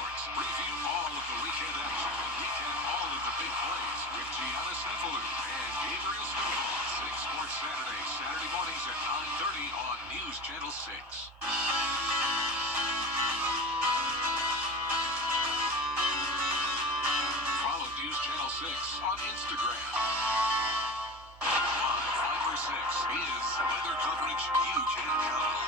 Sports. Review all of the weekend action and weekend all of the big plays with Gianna Cephalou and Gabriel Stovall. 6 Sports Saturday, Saturday mornings at 9:30 on News Channel 6. Follow News Channel 6 on Instagram. Live 5 or 6 is weather coverage you can count on.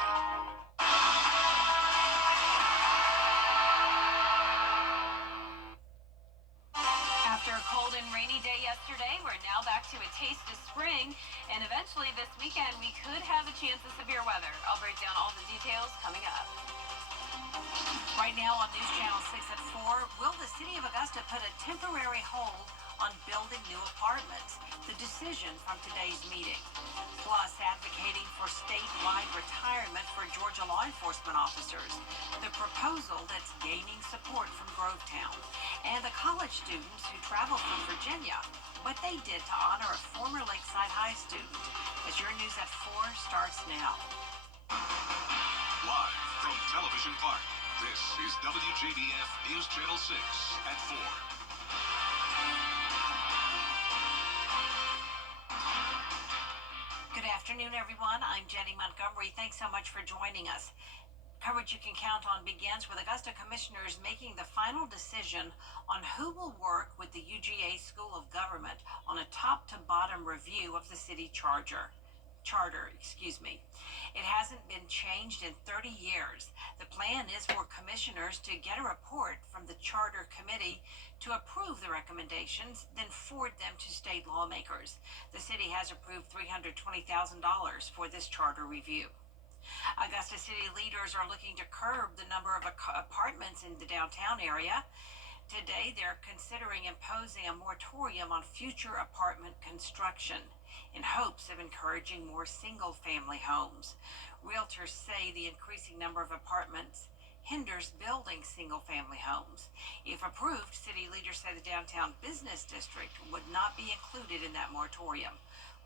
After a cold and rainy day yesterday, we're now back to a taste of spring, and eventually this weekend we could have a chance of severe weather. I'll break down all the details coming up. Right now on News Channel 6 at 4, will the City of Augusta put a temporary hold on building new apartments? The decision from today's meeting. Plus, advocating for statewide retirement for Georgia law enforcement officers. The proposal that's gaining support from Grovetown. And the college students who traveled from Virginia, what they did to honor a former Lakeside High student. As your News at 4 starts now. Live from Television Park, this is WJBF News Channel 6 at 4. Good afternoon, everyone. I'm Jenny Montgomery. Thanks so much for joining us. Coverage you can count on begins with Augusta commissioners making the final decision on who will work with the UGA School of Government on a top-to-bottom review of the city charter. It hasn't been changed in 30 years. The plan is for commissioners to get a report from the charter committee to approve the recommendations, then forward them to state lawmakers. The city has approved $320,000 for this charter review. Augusta City leaders are looking to curb the number of apartments in the downtown area. Today, they're considering imposing a moratorium on future apartment construction in hopes of encouraging more single-family homes. Realtors say the increasing number of apartments hinders building single-family homes. If approved, city leaders say the downtown business district would not be included in that moratorium.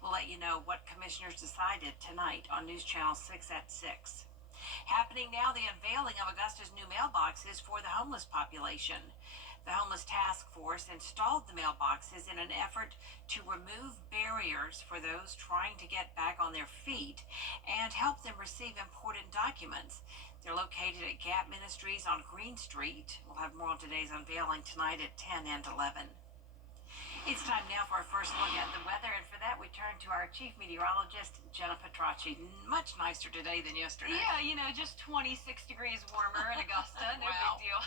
We'll let you know what commissioners decided tonight on News Channel 6 at 6. Happening now, the unveiling of Augusta's new mailboxes for the homeless population. The Homeless Task Force installed the mailboxes in an effort to remove barriers for those trying to get back on their feet and help them receive important documents. They're located at Gap Ministries on Green Street. We'll have more on today's unveiling tonight at 10 and 11. It's time now for our first look at the weather, and for that we turn to our chief meteorologist, Jenna Petracci. Much nicer today than yesterday. Yeah, just 26 degrees warmer in Augusta. No Wow. big deal.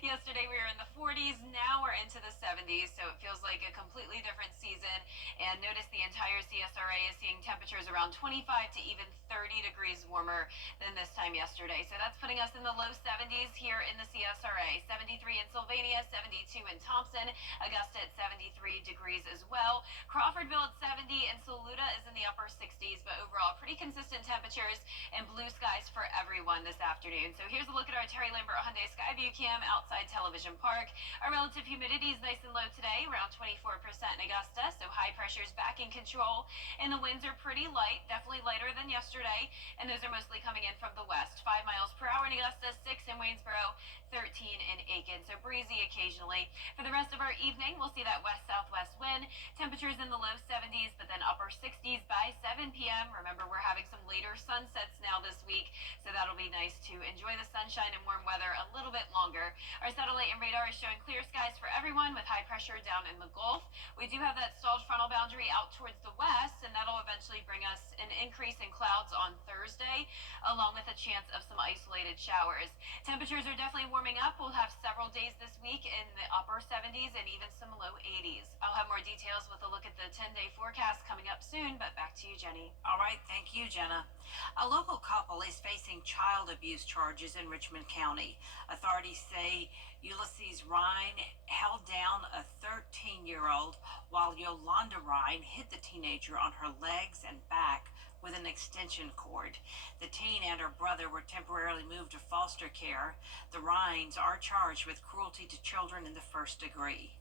Yesterday we were in the 40s. Now we're into the 70s, so it feels like a completely different season. And notice the entire CSRA is seeing temperatures around 25 to even 30 degrees warmer than this time yesterday. So that's putting us in the low 70s here in the CSRA. 73 in Sylvania, 72 in Thompson, Augusta at 73 degrees as well. Crawfordville at 70 and Saluda is in the upper 60s, but overall pretty consistent temperatures and blue skies for everyone this afternoon. So here's a look at our Terry Lambert Hyundai Skyview cam outside Television Park. Our relative humidity is nice and low today, around 24% in Augusta, so high pressure is back in control, and the winds are pretty light, definitely lighter than yesterday, and those are mostly coming in from the west. 5 miles per hour in Augusta, 6 in Waynesboro, 13 in Aiken, so breezy occasionally. For the rest of our evening, we'll see that west-southwest wind. Temperatures in the low 70s, but then upper 60s by 7 p.m. Remember, we're having some later sunsets now this week, so that'll be nice to enjoy the sunshine and warm weather a little bit longer. Our satellite and radar is showing clear skies for everyone with high pressure down in the Gulf. We do have that stalled frontal boundary out towards the west, and that'll eventually bring us an increase in clouds on Thursday, along with a chance of some isolated showers. Temperatures are definitely warming up. We'll have several days this week in the upper 70s and even some low 80s. I'll have more details with a look at the 10-day forecast coming up soon, but back to you, Jenny. All right, thank you, Jenna. A local couple is facing child abuse charges in Richmond County. Authorities say Ulysses Rhine held down a 13-year-old while Yolanda Rhine hit the teenager on her legs and back with an extension cord. The teen and her brother were temporarily moved to foster care. The Rhines are charged with cruelty to children in the first degree.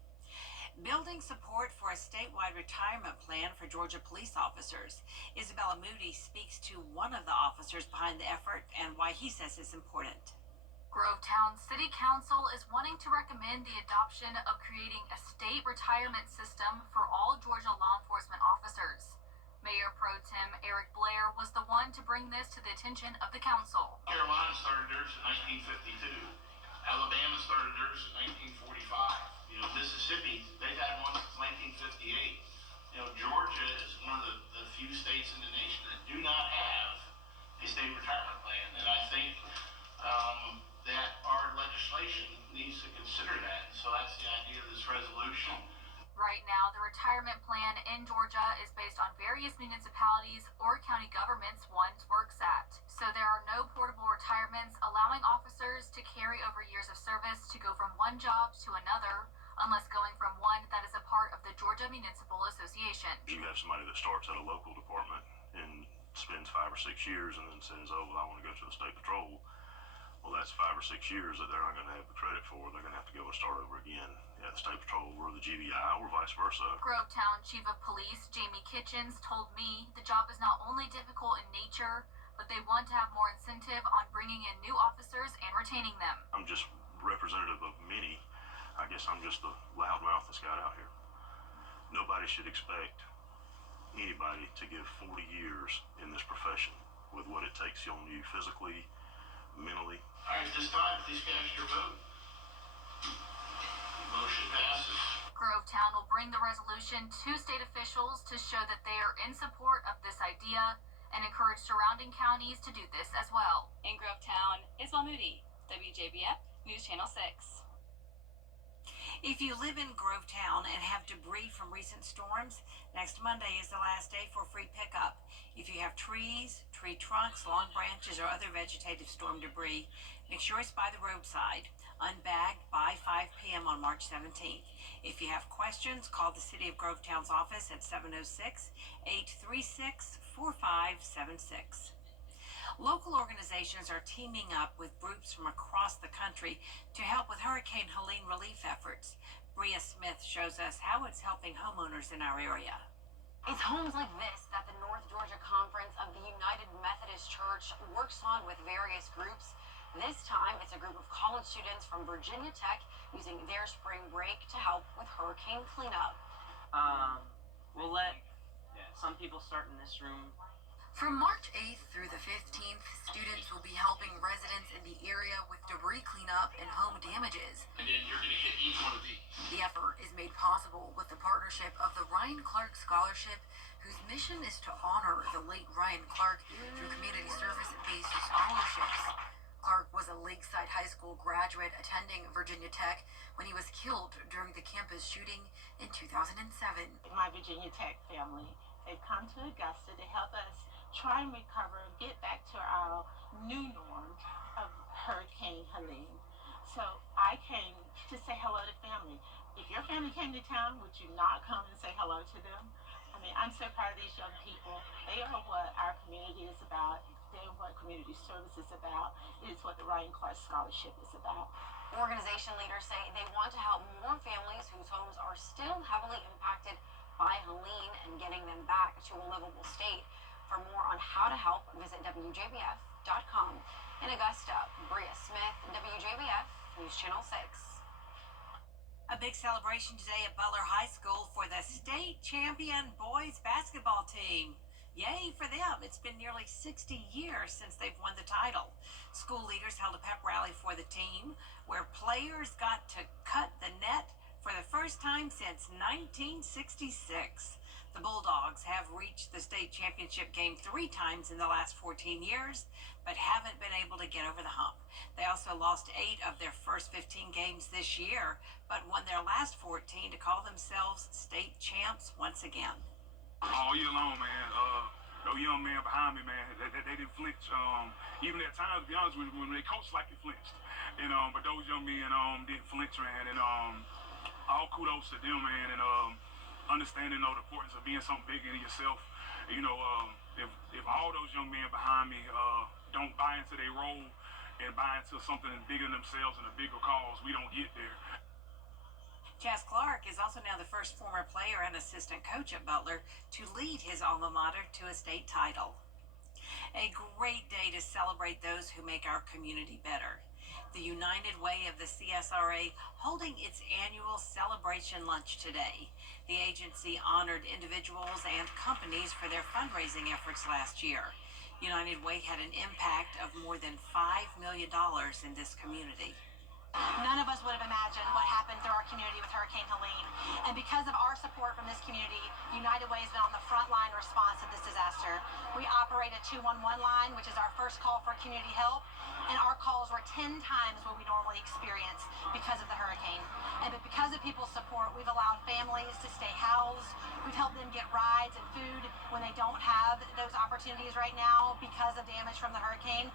Building support for a statewide retirement plan for Georgia police officers. Isabella Moody speaks to one of the officers behind the effort and why he says it's important. Grovetown City Council is wanting to recommend the adoption of creating a state retirement system for all Georgia law enforcement officers. Mayor Pro Tem Eric Blair was the one to bring this to the attention of the council. Carolina started theirs in 1952. Alabama started theirs in 1945. Mississippi, they've had one since 1958. Georgia is one of the few states in the nation that do not have a state retirement plan, and I think that our legislation needs to consider that. So that's the idea of this resolution. Right now, the retirement plan in Georgia is based on various municipalities or county governments one works at. So there are no portable retirements allowing officers to carry over years of service to go from one job to another, unless going from one that is a part of the Georgia Municipal Association. You have somebody that starts at a local department and spends 5 or 6 years and then says, oh, well, I want to go to the state patrol. Well, that's 5 or 6 years that they're not going to have the credit for. They're going to have to go and start over again at the state patrol or the GBI or vice versa. Grovetown Chief of Police Jamie Kitchens told me the job is not only difficult in nature, but they want to have more incentive on bringing in new officers and retaining them. I'm just representative of many. I guess I'm just the loudmouth that's got out here. Nobody should expect anybody to give 40 years in this profession with what it takes on you physically, mentally. All right, this time, please cast your vote. Motion passes. Grovetown will bring the resolution to state officials to show that they are in support of this idea and encourage surrounding counties to do this as well. In Grovetown, Isabel Moody, WJBF News Channel 6. If you live in Grovetown and have debris from recent storms, next Monday is the last day for free pickup. If you have trees, tree trunks, long branches, or other vegetative storm debris, make sure it's by the roadside, unbagged by 5 p.m. on March 17th. If you have questions, call the City of Grovetown's office at 706-836-4576. Local organizations are teaming up with groups from across the country to help with Hurricane Helene relief efforts. Bria Smith shows us how it's helping homeowners in our area. It's homes like this that the North Georgia Conference of the United Methodist Church works on with various groups. This time, it's a group of college students from Virginia Tech using their spring break to help with hurricane cleanup. We'll let some people start in this room. From March 8th through the 15th, students will be helping residents in the area with debris cleanup and home damages. And then you're going to hit each one of these. The effort is made possible with the partnership of the Ryan Clark Scholarship, whose mission is to honor the late Ryan Clark through community service-based scholarships. Clark was a Lakeside High School graduate attending Virginia Tech when he was killed during the campus shooting in 2007. My Virginia Tech family, they've come to Augusta to help us try and recover, get back to our new norm of Hurricane Helene. So I came to say hello to family. If your family came to town, would you not come and say hello to them? I mean, I'm so proud of these young people. They are what our community is about. They're what community service is about. It is what the Ryan Clark Scholarship is about. Organization leaders say they want to help more families whose homes are still heavily impacted by Helene and getting them back to a livable state. For more on how to help, visit WJBF.com. In Augusta, Bria Smith, WJBF News Channel 6. A big celebration today at Butler High School for the state champion boys basketball team. Yay for them. It's been nearly 60 years since they've won the title. School leaders held a pep rally for the team where players got to cut the net for the first time since 1966. The Bulldogs have reached the state championship game 3 times in the last 14 years, but haven't been able to get over the hump. They also lost 8 of their first 15 games this year, but won their last 14 to call themselves state champs once again. All year long, man. Those young men behind me, man, they didn't flinch. Even at times, to be honest with you, when they coached like they flinched. But those young men didn't flinch, man. And all kudos to them, man. And understanding the importance of being something bigger than yourself. If all those young men behind me don't buy into their role and buy into something bigger than themselves and a bigger cause, we don't get there. Chaz Clark is also now the first former player and assistant coach at Butler to lead his alma mater to a state title. A great day to celebrate those who make our community better. The United Way of the CSRA holding its annual celebration lunch today. The agency honored individuals and companies for their fundraising efforts last year. United Way had an impact of more than $5 million in this community. None of us would have imagined what happened through our community with Hurricane Helene. And because of our support from this community, United Way has been on the front line response to this disaster. We operate a 211 line, which is our first call for community help. And our calls were 10 times what we normally experience because of the hurricane. And because of people's support, we've allowed families to stay housed. We've helped them get rides and food when they don't have those opportunities right now because of damage from the hurricane.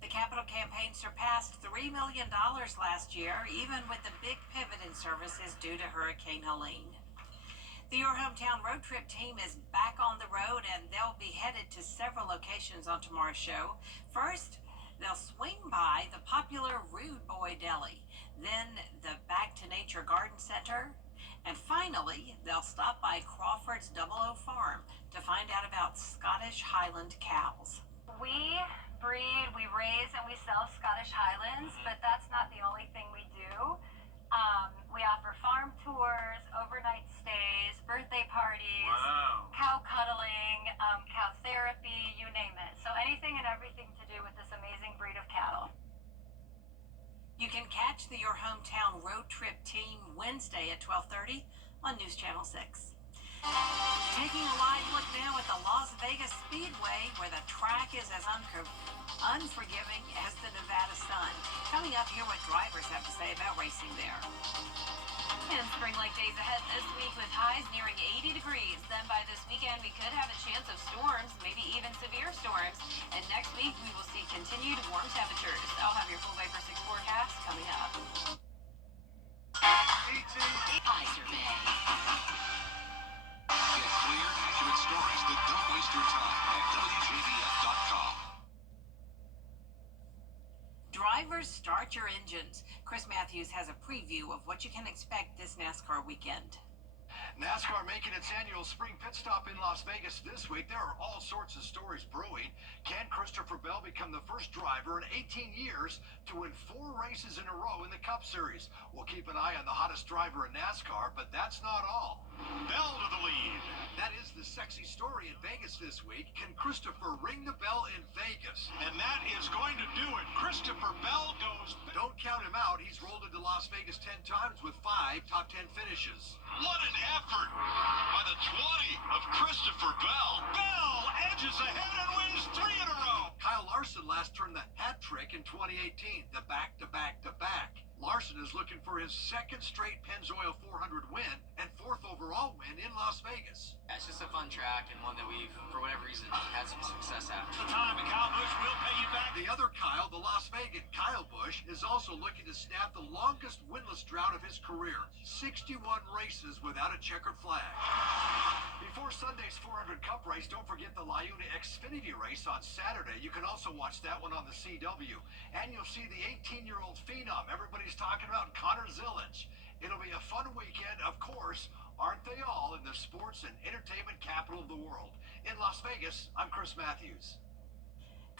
The capital campaign surpassed $3 million last year, even with the big pivot in services due to Hurricane Helene. The Your Hometown road trip team is back on the road, and they'll be headed to several locations on tomorrow's show. First, they'll swing by the popular Rude Boy Deli, then the Back to Nature Garden Center, and finally, they'll stop by Crawford's 00 Farm to find out about Scottish Highland cows. We breed, we raise, and we sell Scottish Highlands, but that's not the only thing we do. We offer farm tours, overnight stays, birthday parties, cow cuddling, cow therapy, you name it. So anything and everything to do with this amazing breed of cattle. You can catch the Your Hometown road trip team Wednesday at 12:30 on News Channel 6. Taking a live look now at the Las Vegas Speedway, where the track is as unforgiving as the Nevada sun. Coming up, hear what drivers have to say about racing there. And spring-like days ahead this week with highs nearing 80 degrees. Then by this weekend, we could have a chance of storms, maybe even severe storms. And next week, we will see continued warm temperatures. I'll have your full Vapor 6 forecast coming up. Get clear, accurate stories that don't waste your time at WJBF.com. Drivers, start your engines. Chris Matthews has a preview of what you can expect this NASCAR weekend. NASCAR making its annual spring pit stop in Las Vegas this week. There are all sorts of stories brewing. Can Christopher Bell become the first driver in 18 years to win 4 races in a row in the Cup Series? We'll keep an eye on the hottest driver in NASCAR, but that's not all. Bell to the lead. That is the sexy story in Vegas this week. Can Christopher ring the bell in Vegas? And that is going to do it. Christopher Bell goes. Don't count him out. He's rolled into Las Vegas 10 times with 5 top 10 finishes. What an effort by the 20 of Christopher Bell. Bell edges ahead and wins 3 in a row. Kyle Larson last turned the hat trick in 2018, the back-to-back-to-back. Larson is looking for his second straight Pennzoil 400 win and 4th overall win in Las Vegas. It's just a fun track and one that we've, for whatever reason, had some success at. The time, and Kyle Busch will pay you back. The other Kyle, the Las Vegas Kyle Busch, is also looking to snap the longest winless drought of his career. 61 races without a checkered flag. Before Sunday's 400 Cup race, don't forget the Liuna Xfinity race on Saturday. You can also watch that one on the CW. And you'll see the 18-year-old phenom everybody's talking about, Connor Zillage. It'll be a fun weekend, of course. Aren't they all in the sports and entertainment capital of the world? In Las Vegas, I'm Chris Matthews.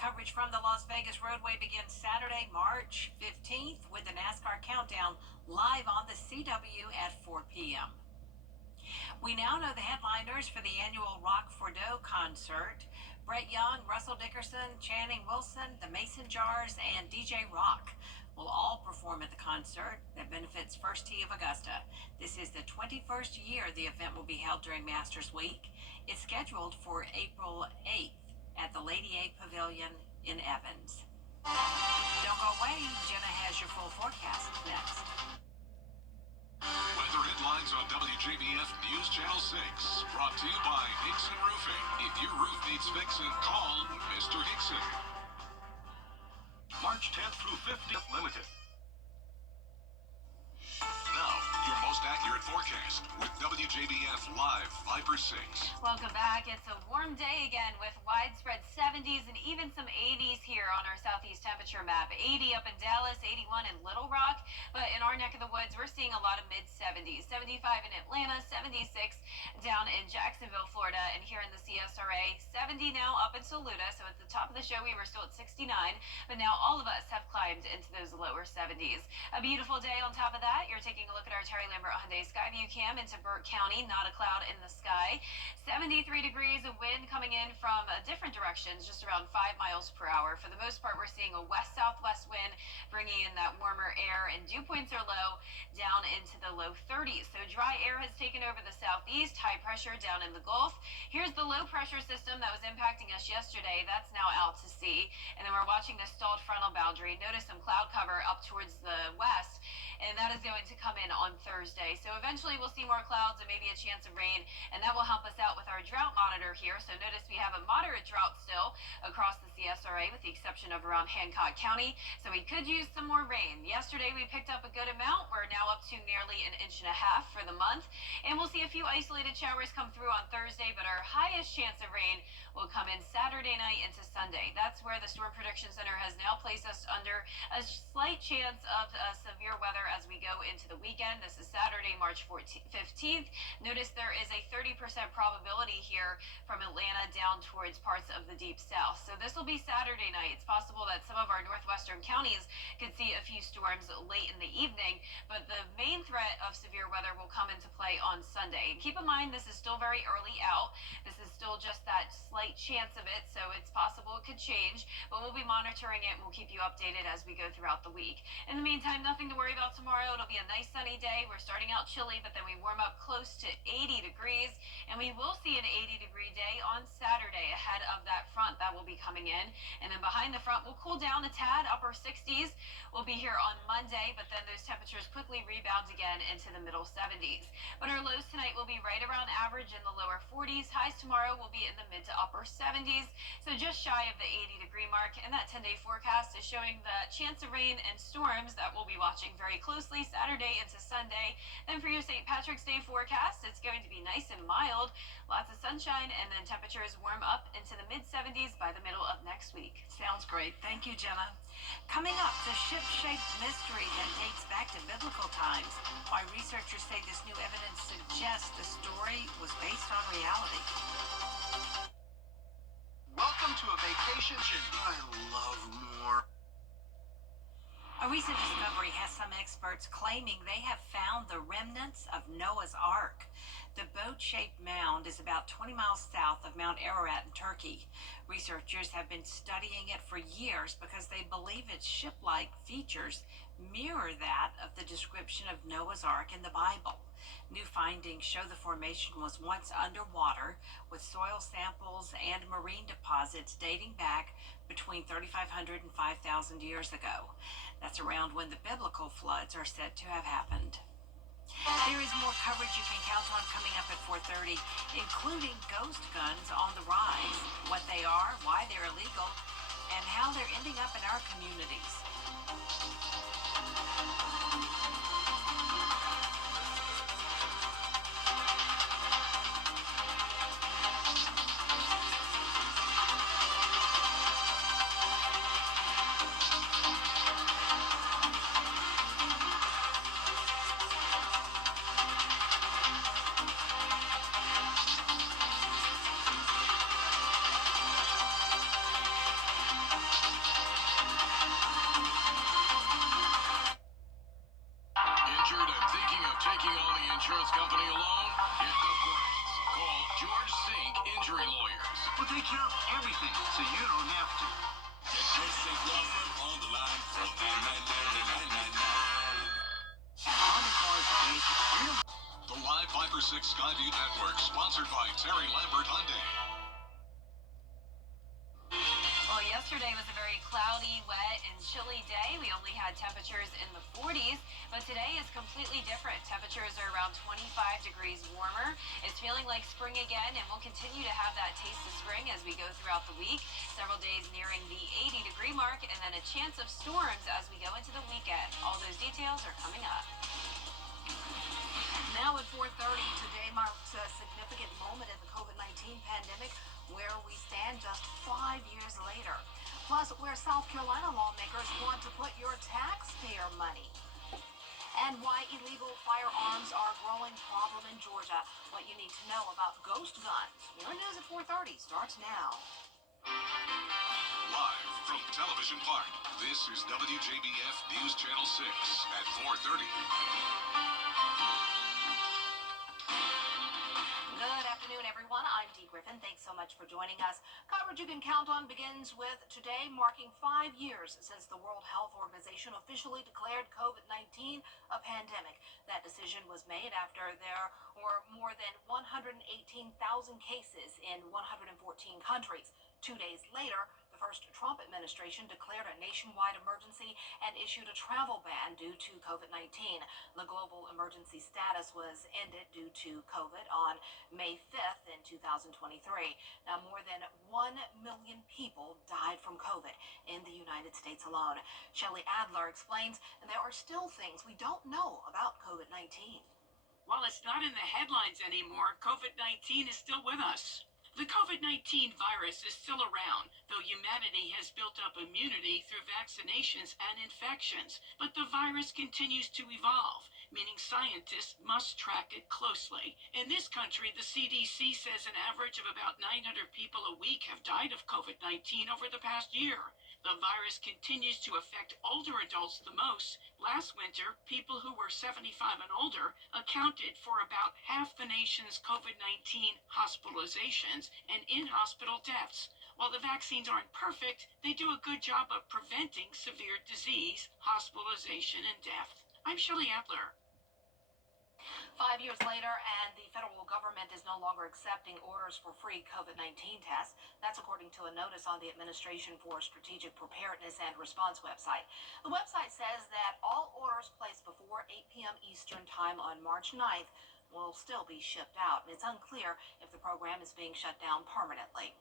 Coverage from the Las Vegas roadway begins Saturday, March 15th with the NASCAR Countdown live on the CW at 4 p.m. We now know the headliners for the annual Rock for Dough concert. Brett Young, Russell Dickerson, Channing Wilson, the Mason Jars, and DJ Rock will all perform at the concert that benefits First Tee of Augusta. This is the 21st year the event will be held during Masters Week. It's scheduled for April 8th at the Lady A Pavilion in Evans. Don't go away. Jenna has your full forecast next. Weather headlines on WJBF News Channel 6. Brought to you by Hickson Roofing. If your roof needs fixing, call Mr. Hickson. March 10th through 15th limited. Now, your most accurate forecast with WJBF Live Viper 6. Welcome back. It's a warm day again with widespread 70 70s and even some 80s here on our southeast temperature map. 80 up in Dallas, 81 in Little Rock, but in our neck of the woods, we're seeing a lot of mid-70s. 75 in Atlanta, 76 down in Jacksonville, Florida, and here in the CSRA, 70 now up in Saluda. So at the top of the show, we were still at 69, but now all of us have climbed into those lower 70s. A beautiful day on top of that. You're taking a look at our Terry Lambert Hyundai Skyview cam into Burke County. Not a cloud in the sky. 73 degrees, a wind coming in from different directions, just around 5 miles per hour. For the most part, we're seeing a west-southwest wind bringing in that warmer air, and dew points are low down into the low 30s. So dry air has taken over the southeast, high pressure down in the Gulf. Here's the low pressure system that was impacting us yesterday. That's now out to sea. And then we're watching this stalled frontal boundary. Notice some cloud cover up towards the west, and that is going to come in on Thursday. So eventually we'll see more clouds and maybe a chance of rain, and that will help us out with our drought monitor here. So notice we have a moderate drought still across the CSRA with the exception of around Hancock County. So we could use some more rain. Yesterday we picked up a good amount. We're now up to nearly 1.5 inches for the month, and we'll see a few isolated showers come through on Thursday, but our highest chance of rain will come in Saturday night into Sunday. That's where the Storm Prediction Center has now placed us under a slight chance of severe weather as we go into the weekend. This is Saturday, March 15th. Notice there is a 30% probability here from Atlanta down towards parts of the deep south. So this will be Saturday night. It's possible that some of our northwestern counties could see a few storms late in the evening, but the main threat of severe weather will come into play on Sunday. And keep in mind, this is still very early out. This is still just that slight chance of it, so it's possible it could change, but we'll be monitoring it and we'll keep you updated as we go throughout the week. In the meantime, nothing to worry about tomorrow. It'll be a nice sunny day. We're starting out chilly, but then we warm up close to 80 degrees, and we will see an 80-degree day on Saturday ahead of that front that will be coming in. And then behind the front, we'll cool down a tad, upper 60s. We'll be here on Monday, but then those temperatures quickly rebound again into the middle 70s. But our lows tonight will be right around average in the lower 40s. Highs tomorrow will be in the mid to upper 70s, so just shy of the 80-degree mark. And that 10-day forecast is showing the chance of rain and storms that we'll be watching very closely Saturday into Sunday. Then for your St. Patrick's Day forecast, it's going to be nice and mild, lots of sunshine, and then temperatures warm up into the mid-70s by the middle of next week. Sounds great. Thank you, Jenna. Coming up, the ship-shaped mystery that dates back to biblical times. Why researchers say this new evidence suggests the story was based on reality. Welcome to a vacation. I love more. A recent discovery has some experts claiming they have found the remnants of Noah's Ark. The boat-shaped mound is about 20 miles south of Mount Ararat in Turkey. Researchers have been studying it for years because they believe its ship-like features mirror that of the description of Noah's Ark in the Bible. New findings show the formation was once underwater, with soil samples and marine deposits dating back between 3,500 and 5,000 years ago. That's around when the biblical floods are said to have happened. There is more coverage you can count on coming up at 4:30, including ghost guns on the rise, what they are, why they're illegal, and how they're ending up in our communities. Injured and thinking of taking on the insurance company alone? Hit the brakes. Call George Sink Injury Lawyers. We'll take care of everything, so you don't have to. Get George Sink Law Firm on the line for 999 The Live 5 or 6 Skyview Network, sponsored by Terry Lambert Hyundai. Well, yesterday was a very cloudy, wet, and chilly day. We only had temperatures in the 40s, but today is completely different. Temperatures are around 25 degrees warmer. It's feeling like spring again, and we'll continue to have that taste of spring as we go throughout the week. Several days nearing the 80-degree mark, and then a chance of storms as we go into the weekend. All those details are coming up. Now at 4:30, today marks a significant moment in the COVID-19 pandemic where we stand just 5 years later. Plus, where South Carolina lawmakers want to put your taxpayer money. And why illegal firearms are a growing problem in Georgia. What you need to know about ghost guns. Your news at 4:30 starts now. Live from Television Park, this is WJBF News Channel 6 at 4:30. Good afternoon, everyone. I'm Dee Griffin. Thanks so much for joining us. Coverage you can count on begins with today marking 5 years since the World Health Organization officially declared COVID-19 a pandemic. That decision was made after there were more than 118,000 cases in 114 countries. 2 days later, the first Trump administration declared a nationwide emergency and issued a travel ban due to COVID-19. The global emergency status was ended due to COVID on May 5th in 2023. Now, more than 1 million people died from COVID in the United States alone. Shelley Adler explains there are still things we don't know about COVID-19. While it's not in the headlines anymore, COVID-19 is still with us. The COVID-19 virus is still around, though humanity has built up immunity through vaccinations and infections. But the virus continues to evolve, meaning scientists must track it closely. In this country, the CDC says an average of about 900 people a week have died of COVID-19 over the past year. The virus continues to affect older adults the most. Last winter, people who were 75 and older accounted for about half the nation's COVID-19 hospitalizations and in-hospital deaths. While the vaccines aren't perfect, they do a good job of preventing severe disease, hospitalization, and death. I'm Shelley Adler. 5 years later, and the federal government is no longer accepting orders for free COVID-19 tests. That's according to a notice on the Administration for Strategic Preparedness and Response website. The website says that all orders placed before 8 p.m. Eastern Time on March 9th will still be shipped out. It's unclear if the program is being shut down permanently.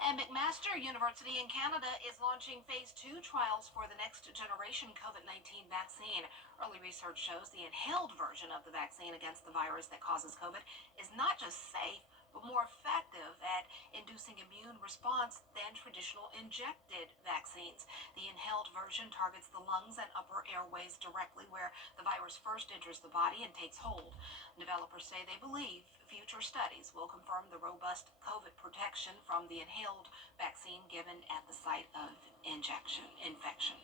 And McMaster University in Canada is launching phase 2 trials for the next generation COVID-19 vaccine. Early research shows the inhaled version of the vaccine against the virus that causes COVID is not just safe, but more effective at inducing immune response than traditional injected vaccines. The inhaled version targets the lungs and upper airways directly where the virus first enters the body and takes hold. Developers say they believe future studies will confirm the robust COVID protection from the inhaled vaccine given at the site of infection.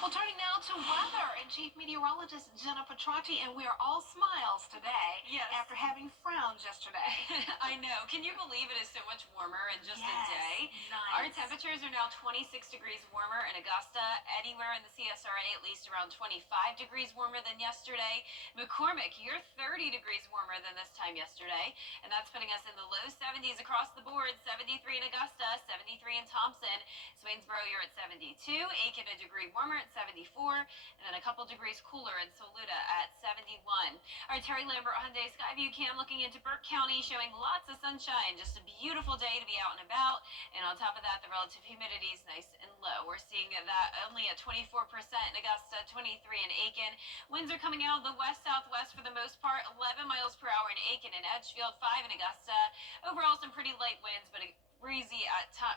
Well, turning now to weather and Chief Meteorologist Jenna Petracci, and we are all smiles today after having frowns yesterday. I know. Can you believe it is so much warmer in just a day? Nice. Our temperatures are now 26 degrees warmer in Augusta. Anywhere in the CSRA, at least around 25 degrees warmer than yesterday. McCormick, you're 30 degrees warmer than this time yesterday, and that's putting us in the low 70s across the board. 73 in Augusta, 73 in Thompson. Swainsboro, you're at 72. Aiken, a degree warmer at 74, and then a couple degrees cooler in Saluda at 71. Our Terry Lambert Hyundai Skyview cam looking into Burke County showing lots of sunshine. Just a beautiful day to be out and about. And on top of that, the relative humidity is nice and low. We're seeing that only at 24% in Augusta, 23 in Aiken. Winds are coming out of the west-southwest for the most part, 11 miles per hour in Aiken and Edgefield, 5 in Augusta. Overall, some pretty light winds, but breezy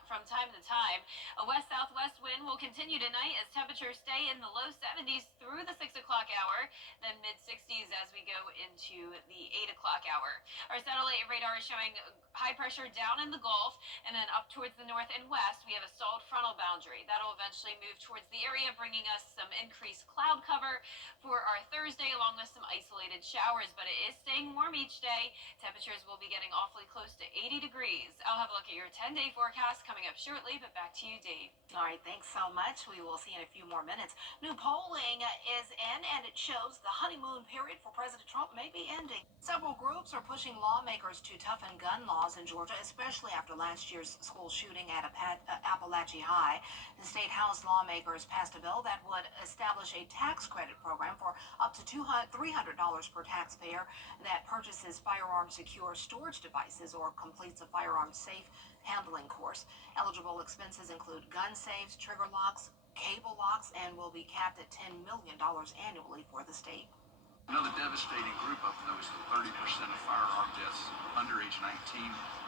from time to time. A west-southwest wind will continue tonight as temperatures stay in the low 70s through the 6 o'clock hour, then mid-60s as we go into the 8 o'clock hour. Our satellite radar is showing high pressure down in the Gulf, and then up towards the north and west, we have a stalled frontal boundary. That'll eventually move towards the area, bringing us some increased cloud cover for our Thursday, along with some isolated showers, but it is staying warm each day. Temperatures will be getting awfully close to 80 degrees. I'll have a look at your 10-day forecast coming up shortly, but back to you, Dee. All right, thanks so much. We will see in a few more minutes. New polling is in, and it shows the honeymoon period for President Trump may be ending. Several groups are pushing lawmakers to toughen gun laws in Georgia, especially after last year's school shooting at Appalachia High. The state House lawmakers passed a bill that would establish a tax credit program for up to $300 per taxpayer that purchases firearm secure storage devices or completes a firearm safe handling course. Eligible expenses include gun safes, trigger locks, cable locks, and will be capped at $10 million annually for the state. Another devastating group of those 30% of firearm deaths under age 19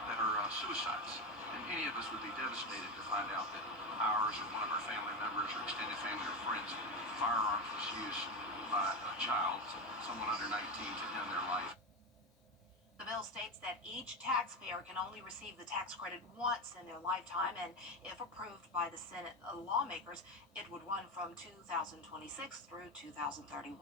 that are suicides. And any of us would be devastated to find out that ours or one of our family members or extended family or friends, firearms was used by a child, someone under 19, to end their life. The bill states that each taxpayer can only receive the tax credit once in their lifetime, and if approved by the Senate lawmakers, it would run from 2026 through 2031.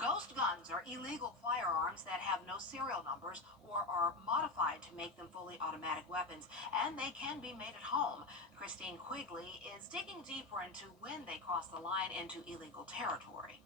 Ghost guns are illegal firearms that have no serial numbers or are modified to make them fully automatic weapons, and they can be made at home. Christine Quigley is digging deeper into when they cross the line into illegal territory.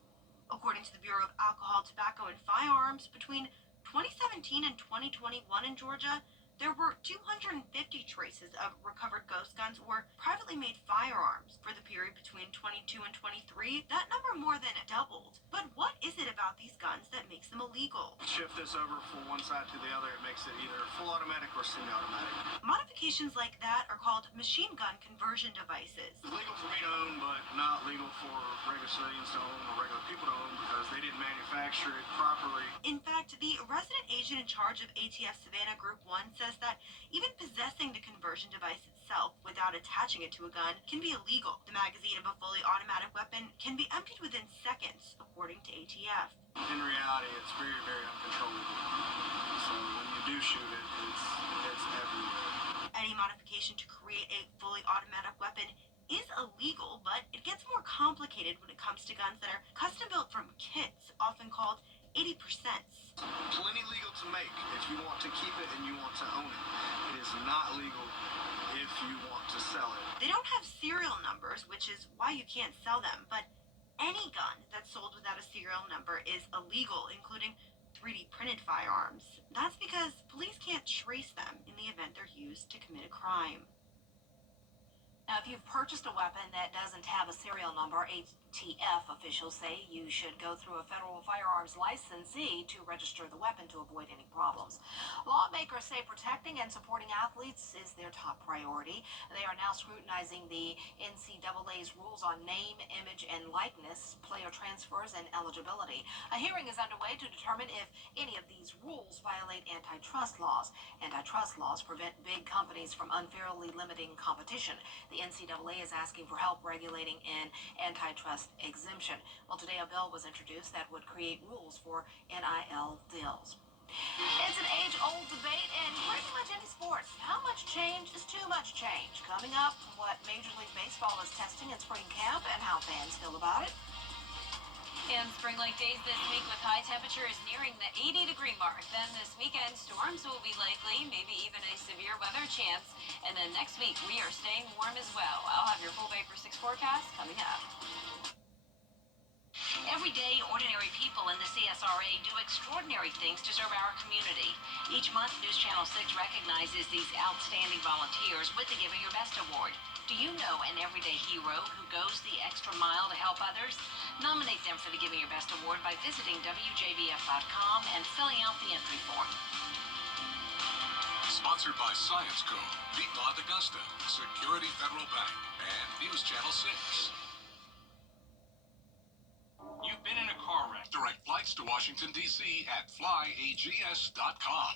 According to the Bureau of Alcohol, Tobacco, and Firearms, between 2017 and 2021 in Georgia, there were 250 traces of recovered ghost guns or privately made firearms. For the period between 22 and 23, that number more than doubled. But what is it about these guns that makes them illegal? Shift this over from one side to the other, it makes it either full automatic or semi-automatic. Modifications like that are called machine gun conversion devices. It's legal for me to own, but not legal for regular civilians to own or regular people to own because they didn't manufacture it properly. In fact, the resident agent in charge of ATF Savannah Group 1 says that even possessing the conversion device itself without attaching it to a gun can be illegal. The magazine of a fully automatic weapon can be emptied within seconds, according to ATF. In reality, it's very, very uncontrollable. So when you do shoot it, it's everywhere. Any modification to create a fully automatic weapon is illegal, but it gets more complicated when it comes to guns that are custom built from kits, often called 80%. Plenty legal to make if you want to keep it and you want to own it. It is not legal if you want to sell it. They don't have serial numbers, which is why you can't sell them, but any gun that's sold without a serial number is illegal, including 3D printed firearms. That's because police can't trace them in the event they're used to commit a crime. Now, if you've purchased a weapon that doesn't have a serial number, ATF officials say you should go through a federal firearms licensee to register the weapon to avoid any problems. Lawmakers say protecting and supporting athletes is their top priority. They are now scrutinizing the NCAA's rules on name, image, and likeness, player transfers, and eligibility. A hearing is underway to determine if any of these rules violate antitrust laws. Antitrust laws prevent big companies from unfairly limiting competition. The NCAA is asking for help regulating an antitrust exemption. Well, today a bill was introduced that would create rules for NIL deals. It's an age-old debate in pretty much any sport. How much change is too much change? Coming up, what Major League Baseball is testing in spring camp and how fans feel about it. And spring-like days this week with high temperatures nearing the 80-degree mark. Then this weekend, storms will be likely, maybe even a severe weather chance. And then next week, we are staying warm as well. I'll have your full Vapor 6 forecast coming up. Every day, ordinary people in the CSRA do extraordinary things to serve our community. Each month, News Channel 6 recognizes these outstanding volunteers with the Giving Your Best Award. Do you know an everyday hero who goes the extra mile to help others? Nominate them for the Giving Your Best Award by visiting WJBF.com and filling out the entry form. Sponsored by Science Co., Piedmont Augusta, Security Federal Bank, and News Channel 6. You've been in a car wreck. Direct flights to Washington, D.C. at flyags.com.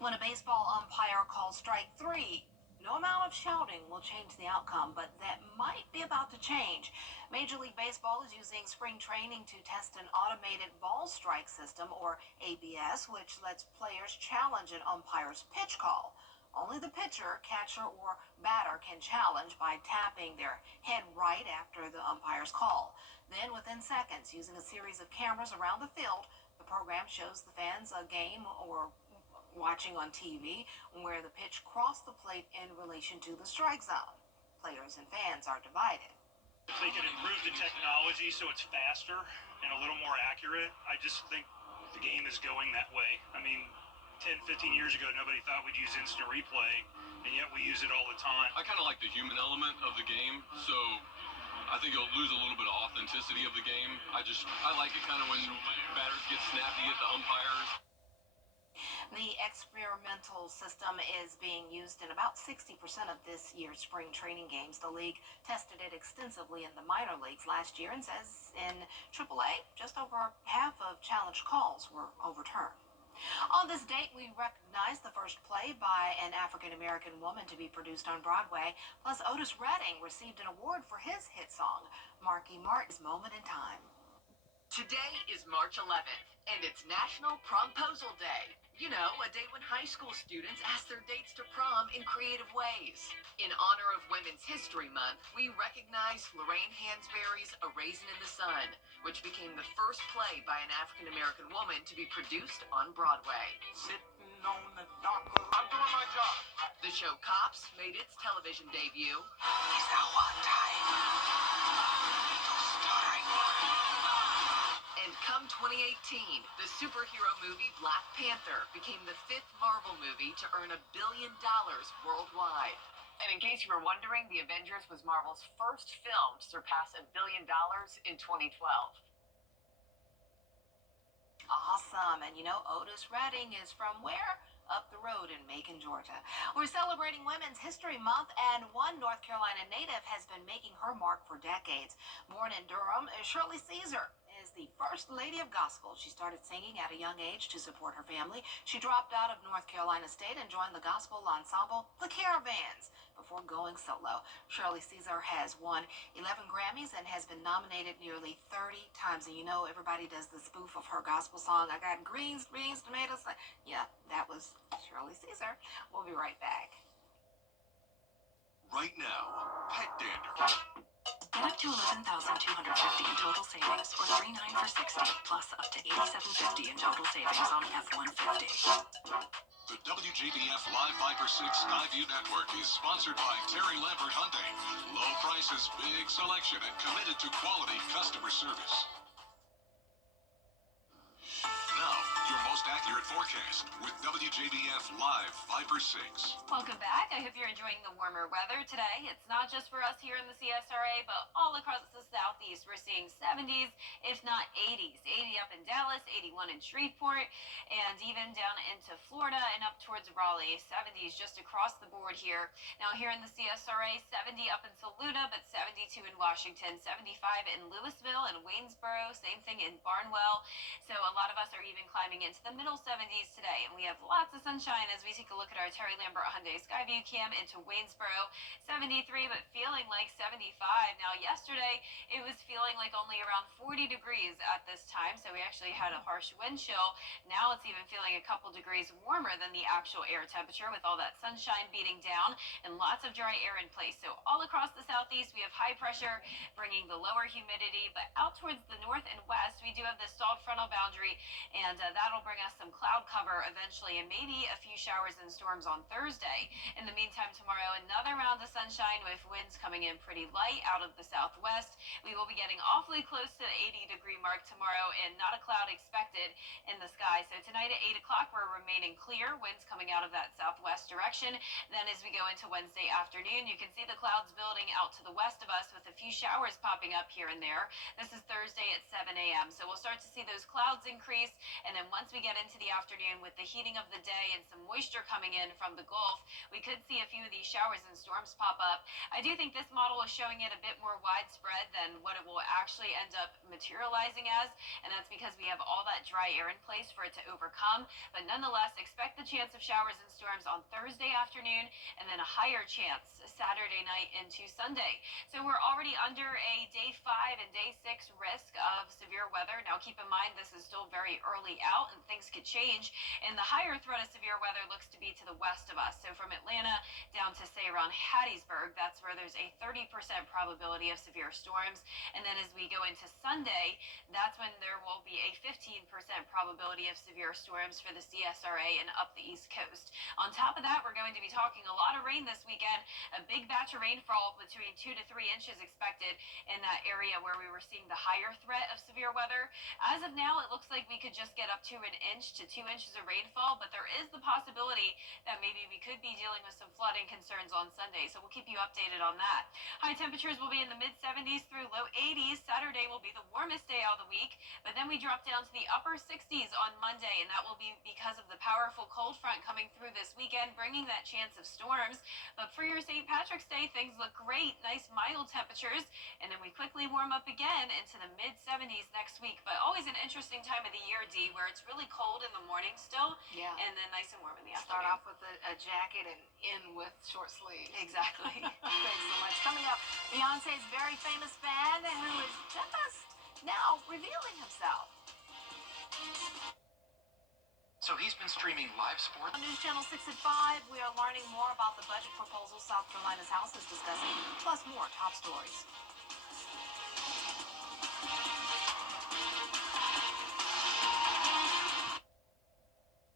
When a baseball umpire calls strike three, no amount of shouting will change the outcome, but that might be about to change. Major League Baseball is using spring training to test an automated ball strike system, or ABS, which lets players challenge an umpire's pitch call. Only the pitcher, catcher, or batter can challenge by tapping their head right after the umpire's call. Then, within seconds, using a series of cameras around the field, the program shows the fans a game or watching on TV where the pitch crossed the plate in relation to the strike zone. Players and fans are divided. If they could improve the technology so it's faster and a little more accurate, I just think the game is going that way. I mean, 10, 15 years ago, nobody thought we'd use instant replay, and yet we use it all the time. I kind of like the human element of the game, so I think it'll lose a little bit of authenticity of the game. I like it kind of when batters get snappy at the umpires. The experimental system is being used in about 60% of this year's spring training games. The league tested it extensively in the minor leagues last year and says in AAA, just over half of challenge calls were overturned. On this date, we recognize the first play by an African-American woman to be produced on Broadway. Plus, Otis Redding received an award for his hit song, Marky Mark's Moment in Time. Today is March 11th, and it's National Promposal Day. You know, a day when high school students ask their dates to prom in creative ways. In honor of Women's History Month, we recognize Lorraine Hansberry's A Raisin in the Sun, which became the first play by an African-American woman to be produced on Broadway. Sitting on the dock. I'm doing my job. The show Cops made its television debut. It's now one time. And come 2018, the superhero movie Black Panther became the 5th Marvel movie to earn $1 billion worldwide. And in case you were wondering, The Avengers was Marvel's first film to surpass $1 billion in 2012. Awesome. And you know, Otis Redding is from where? Up the road in Macon, Georgia. We're celebrating Women's History Month, and one North Carolina native has been making her mark for decades. Born in Durham, Shirley Caesar is the first lady of gospel. She started singing at a young age to support her family. She dropped out of North Carolina State and joined the gospel ensemble, The Caravans, before going solo. Shirley Caesar has won 11 Grammys and has been nominated nearly 30 times. And you know, everybody does the spoof of her gospel song, I got greens, tomatoes. Yeah, that was Shirley Caesar. We'll be right back. Right now, pet dander. Get up to $11,250 in total savings, or $39 for 60, plus up to $87.50 in total savings on F-150. The WJBF Live Viper 6 Skyview Network is sponsored by Terry Lambert Hyundai. Low prices, big selection, and committed to quality customer service. Now, your most accurate forecast with WJBF Live Viper 6. Welcome back. I hope you're enjoying the warmer weather today. It's not just for us here in the CSRA, but all across the southeast. We're seeing 70s, if not 80s. 80 up in Dallas, 81 in Shreveport, and even down into Florida and up towards Raleigh. 70s just across the board here. Now here in the CSRA, 70 up in Saluda, but 72 in Washington, 75 in Louisville and Waynesboro, same thing in Barnwell. So a lot of us are even climbing into the middle 70s today, and we have lots of sunshine as we take a look at our Terry Lambert Hyundai Skyview cam into Waynesboro. 73, but feeling like 75. Now yesterday it was feeling like only around 40 degrees at this time, so we actually had a harsh wind chill. Now it's even feeling a couple degrees warmer than the actual air temperature with all that sunshine beating down and lots of dry air in place. So all across the southeast we have high pressure bringing the lower humidity, but out towards the north and west we do have the stalled frontal boundary, and that'll bring us some cloud cover eventually and maybe a few showers and storms on Thursday. In the meantime, tomorrow another round of sunshine with winds coming in pretty light out of the southwest. We will be getting awfully close to the 80-degree mark tomorrow and not a cloud expected in the sky. So tonight at 8 o'clock we're remaining clear, winds coming out of that southwest direction. Then as we go into Wednesday afternoon, you can see the clouds building out to the west of us with a few showers popping up here and there. This is Thursday at 7 a.m. So we'll start to see those clouds increase, and then once we get into the afternoon with the heating of the day and some moisture coming in from the Gulf, we could see a few of these showers and storms pop up. I do think this model is showing it a bit more widespread than what it will actually end up materializing as, and that's because we have all that dry air in place for it to overcome. But nonetheless, expect the chance of showers and storms on Thursday afternoon, and then a higher chance Saturday night into Sunday. So we're already under a day 5 and day 6 risk of severe weather. Now keep in mind this is still very early out and things could change, and the higher threat of severe weather looks to be to the west of us. So from Atlanta down to say around Hattiesburg, that's where there's a 30% probability of severe storms. And then as we go into Sunday, that's when there will be a 15% probability of severe storms for the CSRA and up the East Coast. On top of that, we're going to be talking a lot of rain this weekend. A big batch of rainfall between 2 to 3 inches expected in that area where we were seeing the higher threat of severe weather. As of now, it looks like we could just get up to 1 inch to 2 inches of rainfall, but there is the possibility that maybe we could be dealing with some flooding concerns on Sunday, so we'll keep you updated on that. High temperatures will be in the mid-70s through low 80s. Saturday will be the warmest day of the week, but then we drop down to the upper 60s on Monday, and that will be because of the powerful cold front coming through this weekend, bringing that chance of storms. But for your St. Patrick's Day, things look great. Nice mild temperatures, and then we quickly warm up again into the mid-70s next week. But always an interesting time of the year, Dee, where it's really cold in the morning still, Yeah. and then nice and warm in the Start afternoon. off with a jacket and end with short sleeves. Exactly. Thanks so much. Coming up, Beyonce's very famous fan who is just now revealing himself. So he's been streaming live sports. On News Channel 6 at 5, we are learning more about the budget proposal South Carolina's House is discussing, plus more top stories.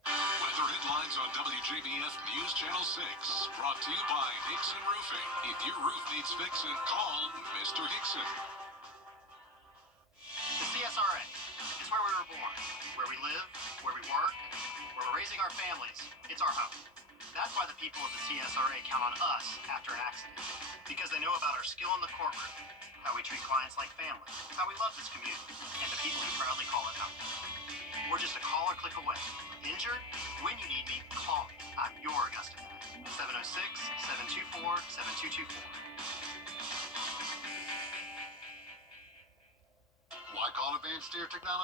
Weather headlines on WJBF News Channel 6. Brought to you by Hickson Roofing. If your roof needs fixing, call Mr. Hickson. The CSRA is where we were born, where we live, where we work, where we're raising our families. It's our home. That's why the people of the CSRA count on us after an accident. Because they know about our skill in the courtroom, how we treat clients like family, how we love this community, and the people who proudly call it home. We're just a call or click away. Injured? When you need me, call me. I'm your Augusta guy. 706-724-7224. Why call Advanced Steer Technology?